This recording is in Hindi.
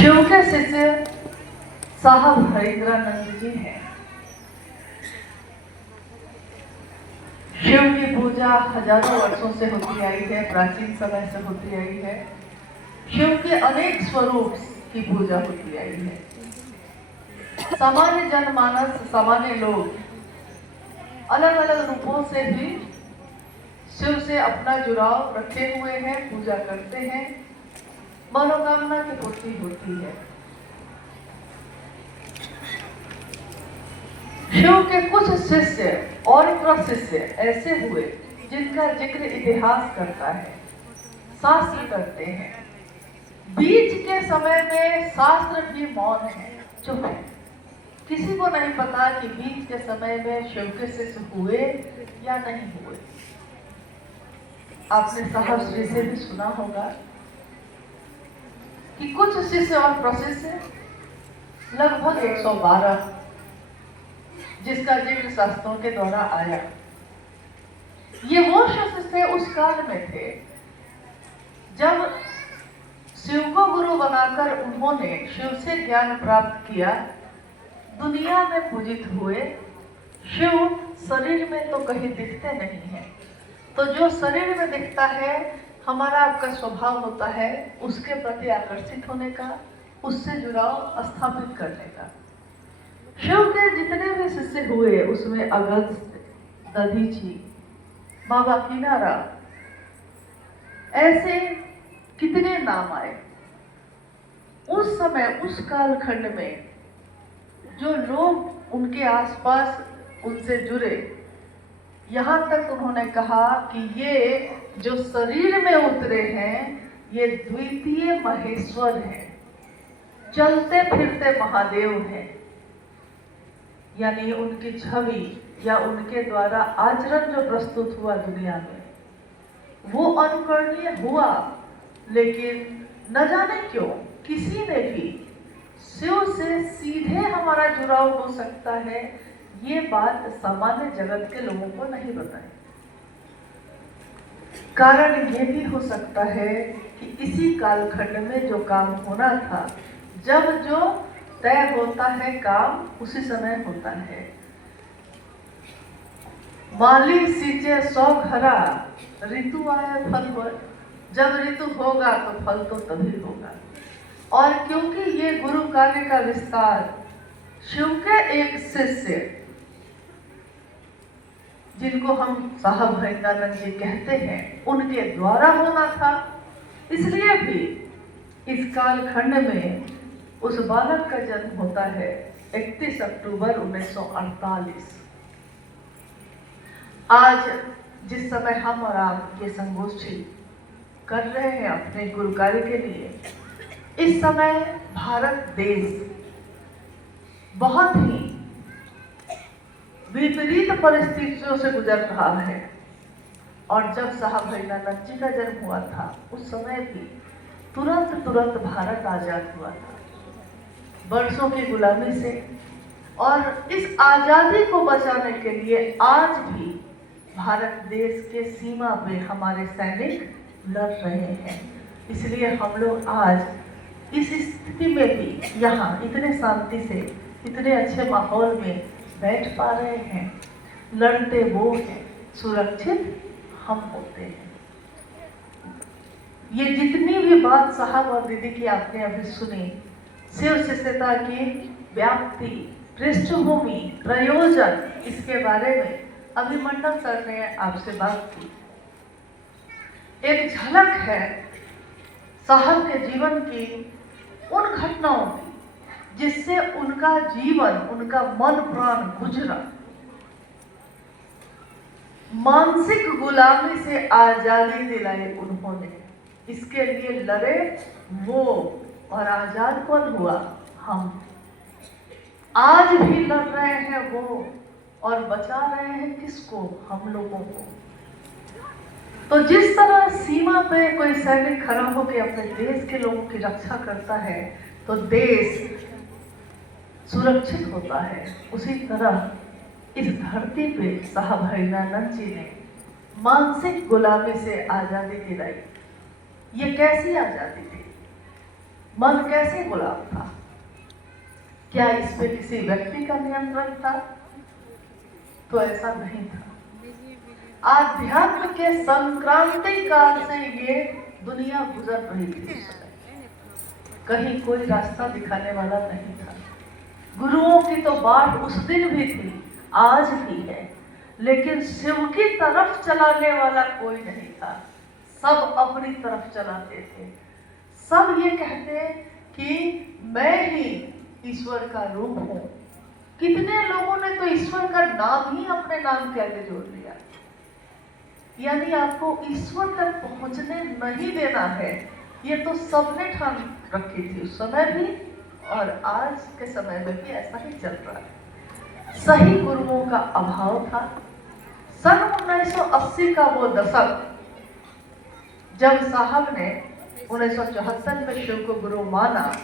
शिव के शिष्य साहब हरिंद्रानंद जी हैं। शिव की पूजा हजारों वर्षों से होती आई है, प्राचीन समय से होती आई है। शिव के अनेक स्वरूप की पूजा होती आई है। सामान्य जनमानस, सामान्य लोग अलग अलग रूपों से भी शिव से अपना जुड़ाव रखे हुए हैं, पूजा करते हैं, मनोकामना की पूर्ति होती है। शिव के कुछ शिष्य और प्रशिष्य ऐसे हुए जिनका जिक्र इतिहास करता है, शास्त्र करते हैं। बीच के समय में शास्त्र भी मौन है, चुप है। किसी को नहीं पता कि बीच के समय में शिव के शिष्य हुए या नहीं हुए। आपने साहब श्री से भी सुना होगा कि कुछ शिष्य और प्रशिष्य लगभग 112 जिसका जिक्र शास्त्रों के द्वारा आया। ये वो शिष्य उस काल में थे जब शिव को गुरु बनाकर उन्होंने शिव से ज्ञान प्राप्त किया, दुनिया में पूजित हुए। शिव शरीर में तो कहीं दिखते नहीं है, तो जो शरीर में दिखता है हमारा आपका स्वभाव होता है उसके प्रति आकर्षित होने का, उससे जुड़ाव स्थापित करने का। शिव के जितने भी शिष्य हुए उसमें अगस्त्य, दधीची, बाबा किनारा, ऐसे कितने नाम आए। उस समय उस कालखंड में जो लोग उनके आसपास उनसे जुड़े, यहाँ तक उन्होंने कहा कि ये जो शरीर में उतरे हैं ये द्वितीय महेश्वर हैं, चलते फिरते महादेव हैं। यानी उनकी छवि या उनके द्वारा आचरण जो प्रस्तुत हुआ दुनिया में वो अनुकरणीय हुआ, लेकिन न जाने क्यों किसी ने भी शिव से सीधे हमारा जुड़ाव हो सकता है ये बात सामान्य जगत के लोगों को नहीं बताई। कारण ये भी हो सकता है कि इसी कालखंड में जो काम होना था, जब जो तय होता है काम उसी समय होता है। माली सींचे सौ घरा, ऋतु आए फल हो। जब ऋतु होगा तो फल तो तभी होगा। और क्योंकि ये गुरु कार्य का विस्तार शिव के एक शिष्य जिनको हम साहब हरिंद्रानंद जी कहते हैं उनके द्वारा होना था, इसलिए भी इस कालखंड में उस बालक का जन्म होता है 31 अक्टूबर 1948। आज जिस समय हम और आप ये संगोष्ठी कर रहे हैं अपने गुरु कार्य के लिए, इस समय भारत देश बहुत ही विपरीत परिस्थितियों से गुजर रहा है। और जब साहब हरिंद्रानंद जी का जन्म हुआ था उस समय भी तुरंत भारत आजाद हुआ था वर्षों की गुलामी से। और इस आजादी को बचाने के लिए आज भी भारत देश के सीमा पे हमारे सैनिक लड़ रहे हैं। इसलिए हम लोग आज इस स्थिति में भी यहाँ इतने शांति से, इतने अच्छे माहौल में बैठ पा रहे हैं। लड़ते वो हैं, सुरक्षित हम होते हैं। ये जितनी भी बात साहब और दीदी की आपने अभी सुनी, शिव शिष्यता की व्याप्ति, पृष्ठभूमि, प्रयोजन, इसके बारे में अभी मंडल सर ने आपसे बात की। एक झलक है साहब के जीवन की उन घटनाओं की जिससे उनका जीवन, उनका मन प्राण गुजरा। मानसिक गुलामी से आजादी दिलाई उन्होंने, इसके लिए लड़े वो और आजाद कौन हुआ? हम। आज भी लड़ रहे हैं वो और बचा रहे हैं किसको? हम लोगों को। तो जिस तरह सीमा पे कोई सैनिक खड़ा होकर अपने देश के लोगों की रक्षा करता है तो देश सुरक्षित होता है, उसी तरह इस धरती पे साहब हरिंद्रानंद जी ने मानसिक गुलामी से आजादी दिलाई। ये कैसी आजादी थी? मन कैसे गुलाम था? क्या इसमें किसी व्यक्ति का नियंत्रण था? तो ऐसा नहीं था। आध्यात्म के संक्रांति काल से ये दुनिया गुजर रही थी उस समय। कहीं कोई रास्ता दिखाने वाला नहीं था। गुरुओं की तो बाट उस दिन भी थी, आज भी है, लेकिन शिव की तरफ चलाने वाला कोई नहीं था। सब अपनी तरफ चलाते थे। सब ये कहते कि मैं ही ईश्वर का रूप हूं। कितने लोगों ने तो ईश्वर का नाम ही अपने नाम के आगे जोड़ लिया। यानी आपको ईश्वर तक पहुंचने नहीं देना है, ये तो सबने ठान रखी थी उस समय भी, और आज के समय में भी ऐसा ही चल रहा है। सही गुरुओं का अभाव था। सन 1980 का वो दशक, जब साहब ने 1974 में शिव को गुरु माना,